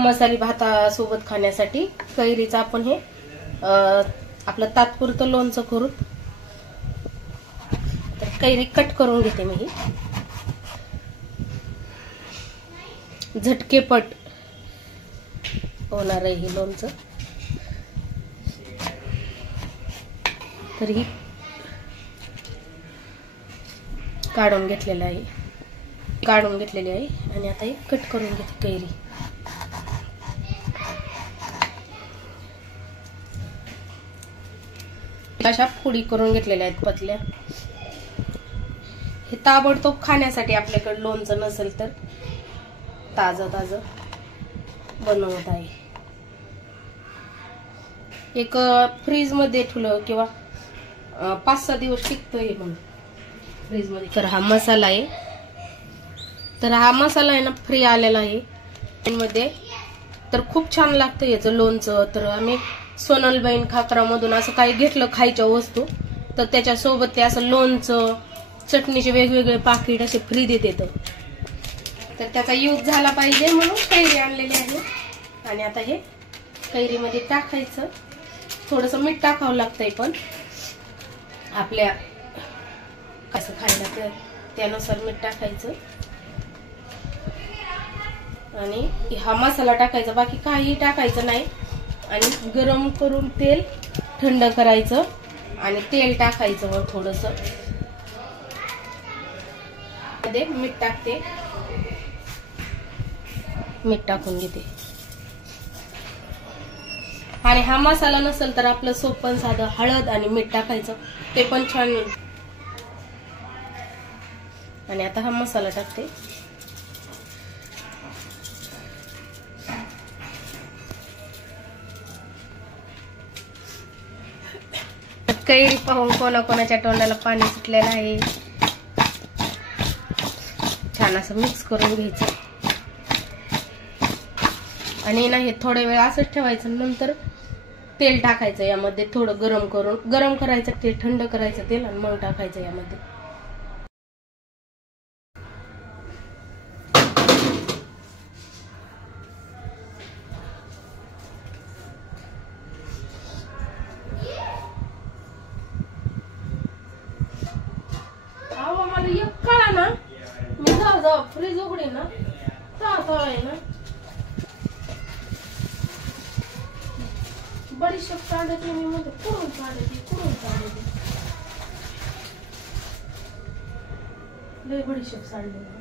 मसाली भातासोबत खाण्यासाठी कैरीचं आपण हे आपलं तात्पुरतं लोणचं करू। तर कैरी कट करून घेते मी। झटकेपट होणार आहे हे लोणचं। तर ही काढून घेतलेली आहे आणि आता हे कट करून घेते कैरी। अशा फोडी करून घेतलेल्या आहेत पतल्या। हे ताबडतोब खाण्यासाठी आपल्याकडे लोणचं नसेल तर ताजं बनवत आहे। एक फ्रीज मध्ये ठेवलं किंवा 5-6 दिवस टिकतोय म्हणून फ्रीज मध्ये। तर हा मसाला आहे, ना फ्री आलेला आहे मध्ये। तर खूप छान लागतं याचं लोणचं। तर आम्ही सोनलबाईन खाकरामधून असं काही घेतलं खायच्या वस्तू तर त्याच्यासोबत ते असं लोणचं चटणीचे वेगवेगळे पाकिट असे फ्री देते। तर त्याचा यूज झाला पाहिजे म्हणून कैरी आणलेली आहे। आणि आता हे कैरीमध्ये टाकायचं, थोडंसं मीठ टाकावं लागतंय पण आपल्या कसं खायला त्यानुसार मीठ टाकायचं। आणि हा मसाला टाकायचा, बाकी काही टाकायचं नाही। आणि गरम करून तेल थंड करायचं आणि तेल टाकायचं वर थोडंसं। मध्ये मीठ टाकते, मीठ टाकून घेते। आणि हा मसाला नसेल तर आपलं सोपं साधं हळद आणि मीठ टाकायचं, ते पण छान। आणि आता हा मसाला टाकते। कैरी पाहून कोणाकोणाच्या तोंडाला पाणी सुटलेलं आहे। छान असं मिक्स करून घ्यायचं आणि ना हे थोडे वेळ असंच ठेवायचं। नंतर तेल टाकायचं यामध्ये, थोडं गरम करायचं तेल, थंड करायचं तेल आणि मग टाकायचं यामध्ये। मला एक कळा ना, मी जाऊ फ्रीज उघडे ना आहे ना बडीशेप काढते मी, म्हणते कुठून काढते लय बडीशेप सांडली।